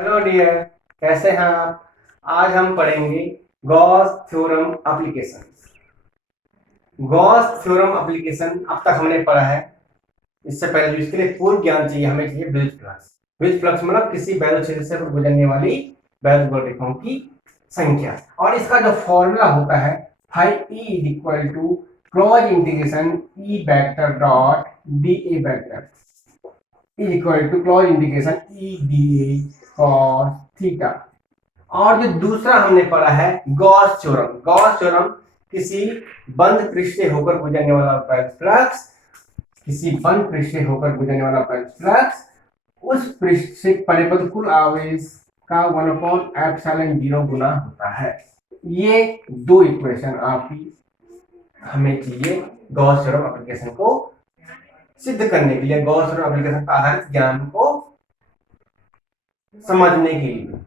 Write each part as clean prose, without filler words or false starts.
Hello dear, कैसे हैं आप। आज हम पढ़ेंगे Gauss theorem application. Gauss theorem application अब तक हमने पढ़ा है। इससे पहले जो इसके लिए पूर्व ज्ञान चाहिए, हमें चाहिए ब्रिज फ्लक्स। ब्रिज फ्लक्स मतलब किसी वैद्युत क्षेत्र से गुजरने वाली वैद्युत रेखाओं की संख्या। और इसका जो फॉर्मूला होता है phi E is equal to cross integration E vector dot D A vector is equal to cross integration E D A cos theta. और जो दूसरा हमने पढ़ा है गॉस थ्योरम। गॉस थ्योरम किसी बंद पृष्ठ से होकर गुजरने वाला फ्लक्स, किसी बंद पृष्ठ से होकर गुजरने वाला फ्लक्स उस पृष्ठ से परिबद्ध कुल आवेश का 1/एप्सिलॉन 0 गुना होता है। ये दो इक्वेशन आपकी हमें चाहिए गॉस थ्योरम एप्लीकेशन को सिद्ध करने के लिए, गॉस थ्योरम एप्लीकेशन पर आधारित ज्ञान को समझने के लिए।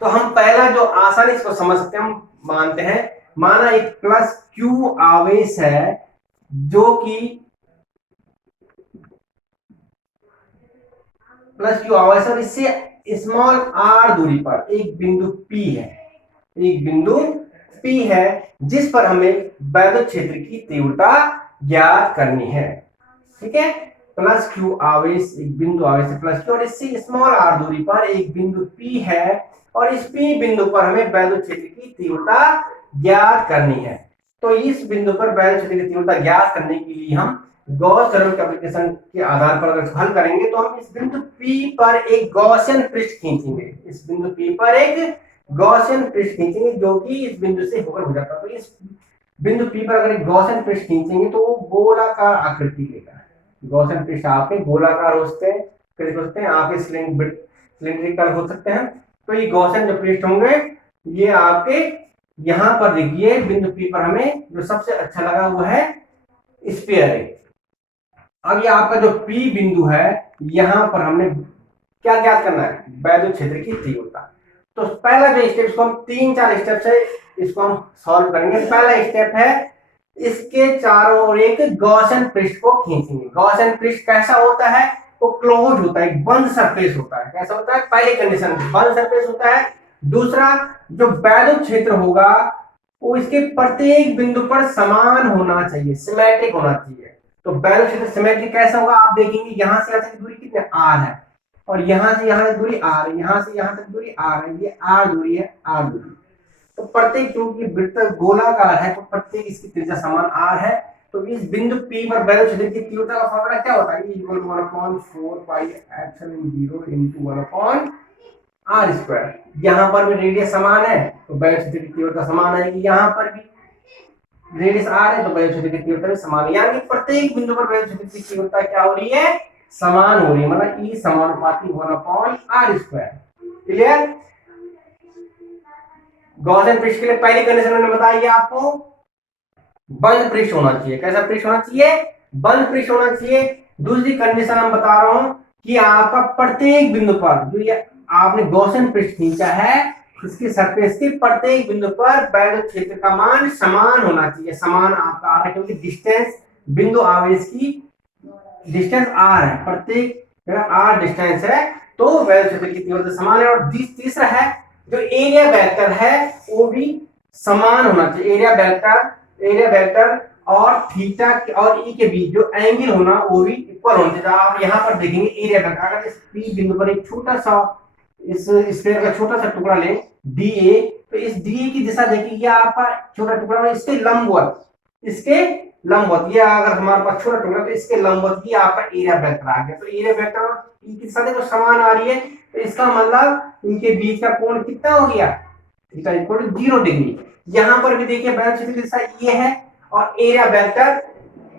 तो हम पहला जो आसानी इसको समझ सकते हैं, हम मानते हैं माना एक प्लस क्यू आवेश है जो कि प्लस क्यू आवेश और इससे स्मॉल आर दूरी पर एक बिंदु पी है, एक बिंदु पी है जिस पर हमें वैद्युत क्षेत्र की तीव्रता ज्ञात करनी है। ठीक है, प्लस क्यू आवेश, एक बिंदु आवेश है प्लस क्यू और इससे स्मॉल आर दूरी पर एक बिंदु पी है और इस पी बिंदु पर हमें वैद्युत क्षेत्र की तीव्रता ज्ञात करनी है। तो इस बिंदु पर वैद्युत क्षेत्र की तीव्रता ज्ञात करने के लिए हम गॉस थ्योरम के एप्लीकेशन के आधार पर अगर हल करेंगे तो हम इस बिंदु P पर एक गॉसियन पृष्ठ खींचेंगे। इस बिंदु P पर एक गॉसियन पृष्ठ खींचेंगे जो कि इस बिंदु से होकर गुजरता है। तो इस बिंदु P पर अगर एक गॉसियन पृष्ठ खींचेंगे तो वो गोलाकार आकृति लेगा। गॉसियन पृष्ठ आपके गोलाकार होते हैं, कैसे होते हैं, आपके सिलिंड्रिकल हो सकते हैं। तो ये गॉसियन जो पृष्ठ होंगे ये आपके यहां पर देखिए बिंदु P पर हमें जो सबसे अच्छा लगा हुआ है स्फीयर है। अब ये आपका जो P बिंदु है यहां पर हमने क्या ज्ञात करना है, वैद्युत क्षेत्र की तीव्रता। तो पहला जो स्टेप, इसको हम 3-4 स्टेप से इसको हम सॉल्व करेंगे। पहला स्टेप है इसके चारों ओर एक गॉसियन पृष्ठ को खींचेंगे। गॉसियन पृष्ठ कैसा होता है, वो क्लोज होता है, बंद सरफेस होता है। कैसा होता है, पहली कंडीशन बंद सरफेस होता है। दूसरा, जो वैद्युत क्षेत्र होगा वो इसके प्रत्येक बिंदु पर समान होना चाहिए, सिमेट्रिक होना चाहिए। तो वैद्युत क्षेत्र सिमेट्रिक कैसा होगा, आप देखेंगे यहां से यहां तक दूरी कितनी आर है और यहां से यहां तक दूरी आर है, यहां से यहां तक दूरी आर है, ये आर दूरी है, आर दूरी। तो प्रत्येक क्योंकि वृत्त गोलाकार है तो प्रत्येक इसकी त्रिज्या समान आर है। तो इस बिंदु P पर वैद्युत क्षेत्र की तीव्रता का फॉर्मूला क्या होता है, E = 1/4πε0 into 1/r²। यहां पर भी रेडियस समान है तो वैद्युत क्षेत्र की तीव्रता समान आएगी, यहां पर भी रेडियस आर है तो वैद्युत क्षेत्र की तीव्रता भी समान है। यानी प्रत्येक बिंदु पर वैद्युत क्षेत्र की तीव्रता क्या हो रही है, समान हो रही है, मतलब E समानुपाती 1/r²। क्लियर। गॉसियन पृष्ठ के लिए पहली कंडीशन मैंने बताई आपको, बंद पृष्ठ होना चाहिए। कैसा पृष्ठ होना चाहिए, बंद पृष्ठ होना चाहिए। दूसरी कंडीशन हम बता रहा हूं कि आपका प्रत्येक बिंदु पर जो ये आपने गॉसियन पृष्ठ खींचा है इसकी सरफेस के प्रत्येक बिंदु पर वैद्युत क्षेत्र का मान समान होना चाहिए। समान आपका आ रहा है क्योंकि डिस्टेंस बिंदु आवेश की डिस्टेंस आर है, प्रत्येक आर डिस्टेंस है तो वैद्युत क्षेत्र की तीव्रता समान है। और तीसरा है जो एरिया वेक्टर है वो भी समान होना चाहिए। एरिया वेक्टर और थीटा और ई के बीच जो एंगल होना वो भी इक्वल होना चाहिए। आप यहाँ पर देखेंगे एरिया वेक्टर, अगर इस पी बिंदु पर एक छोटा सा इस स्फीयर का छोटा सा टुकड़ा ले डी ए, तो इस डी ए की दिशा देखिए, ये आपका छोटा टुकड़ा इसके लंबवत, इसके लंबवत, ये अगर हमारे पास छोटा टुकड़ा तो इसके लंबवत ये आपका एरिया वेक्टर आ गया। तो एरिया वेक्टर और ई की दिशा देखो समान आ रही है तो इसका मतलब इनके बीच का कोण कितना हो गया, थीटा इक्वल टू 0 डिग्री। यहां पर भी देखिए वैद्युत क्षेत्र की दिशा ये है और एरिया वेक्टर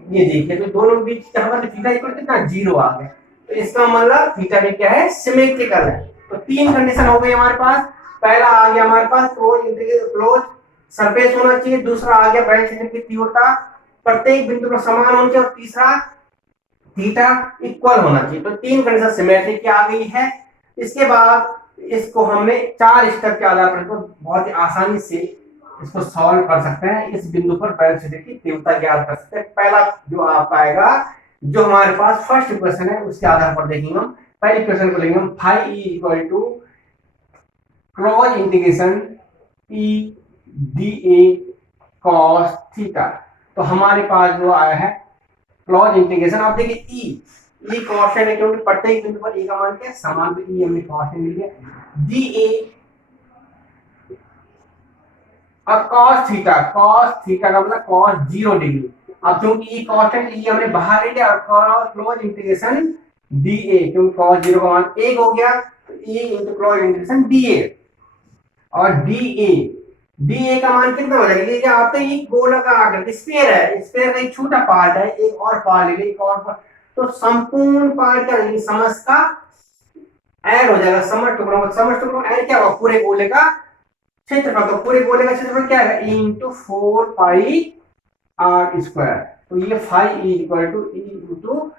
ये देखिए, तो दोनों के बीच यहां पर थीटा इक्वल कितना 0 आ गया। तो इसका मतलब थीटा भी क्या है, सिमेट्रिकल है। तो तीन कंडीशन हो गई हमारे पास। पहला आ गया हमारे पास क्लोज सरफेस होना चाहिए, दूसरा आ गया वैद्युत क्षेत्र की तीव्रता प्रत्येक बिंदु पर समान होनी चाहिए और तीसरा थीटा इक्वल होना चाहिए। तो तीन कंडीशन सिमेट्रिक की आ गई है। इसके बाद इसको हमने 4 स्टेप के आधार पर बहुत ही आसानी से इसको सॉल्व कर सकते हैं। इस बिंदु पर वैद्युत क्षेत्र की तीव्रता ज्ञात कर सकते हैं। पहला जो आपका आएगा, जो हमारे पास फर्स्ट इक्वेशन है उसके आधार पर देखेंगे हम पहले इक्वेशन को लेंगे हम phi E equal to cross integration E D A cos theta. तो हमारे पास जो आया है क्लोज इंटीग्रेशन, आप देखिए ई कांस्टेंट है क्योंकि प्रत्येक बिंदु पर ए का मान क्या है समान, तो ई हमने कांस्टेंट ले लिया। डी ए अब cos थीटा का मतलब cos 0 डिग्री। अब क्योंकि ई कांस्टेंट ई हमने बाहर ले लिया और क्लोज इंटीग्रेशन डी ए, क्योंकि cos 0 का मान 1 हो गया तो E into close integration D A. और डी ए का मान कितना हो जाएगा, ये क्या आपका ये गोलाकार आकृति स्फीयर है, स्फीयर का एक छोटा पार्ट है, एक और पार्ट ले लीजिए, एक और पार्ट, तो संपूर्ण पार्ट क्या होगी समस्त का एन हो जाएगा, समस्त टुकड़ों एन क्या होगा पूरे गोले का क्षेत्रफल। तो पूरे गोले का क्षेत्रफल क्या है इंटू 4 पाई आर स्क्वायर। तो ये phi E equal to E into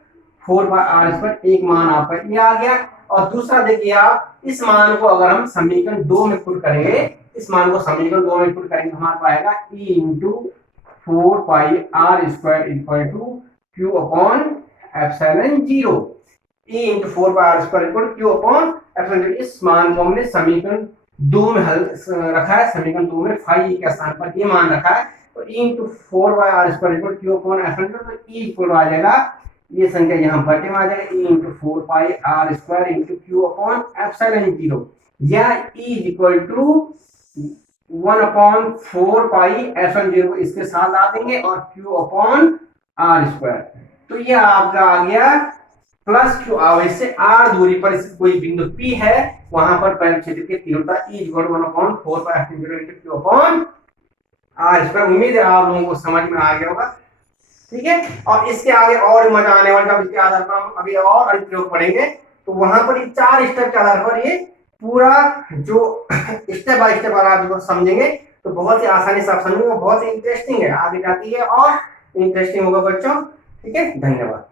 4 pi R square, एक मान आपका ये आ गया। और दूसरा देखिए आप इस मान को अगर हम समीकरण 2 में पुट करेंगे, इस मान को समीकरण 2 में पुट करेंगे हमारे पास आएगा E into 4 pi R square equal to Q upon epsilon 0। E into 4 pi R square equal Q upon epsilon 0। इस मान को हमने समीकरण 2 में हल रखा है, समीकरण 2 में फाई ई के स्थान पर ये मान रखा है। तो E into 4 pi R square equal Q upon epsilon 0, तो ई इक्वल आ जाएगा ये संख्या यहाँ बटे में आ जाएगा E into 4 pi R square into Q upon epsilon 0, या E equal to 1 upon 4 pi epsilon 0 को इसके साथ ला देंगे और क्यू अपॉन आर स्क्वायर। तो ये आपका आ गया प्लस क्यू। वैसे आर दूरी पर कोई बिंदु P है, वहां पर पैरेलल क्षेत्र की तीव्रता E equal to 1 upon 4 pi epsilon 0 into Q upon R square. उम्मीद है आप लोगों को समझ में आ गया होगा, ठीक है। और इसके आगे और मजा आने वाला, जब इसके आधार पर हम अभी और अनुप्रयोग पढ़ेंगे तो वहां पर ये 4 स्टेप के आधार पर ये पूरा जो स्टेप बाय स्टेप आप जो समझेंगे तो बहुत ही आसानी से आप समझेंगे, बहुत ही इंटरेस्टिंग है, आगे जाती है और इंटरेस्टिंग होगा बच्चों, ठीक है। धन्यवाद।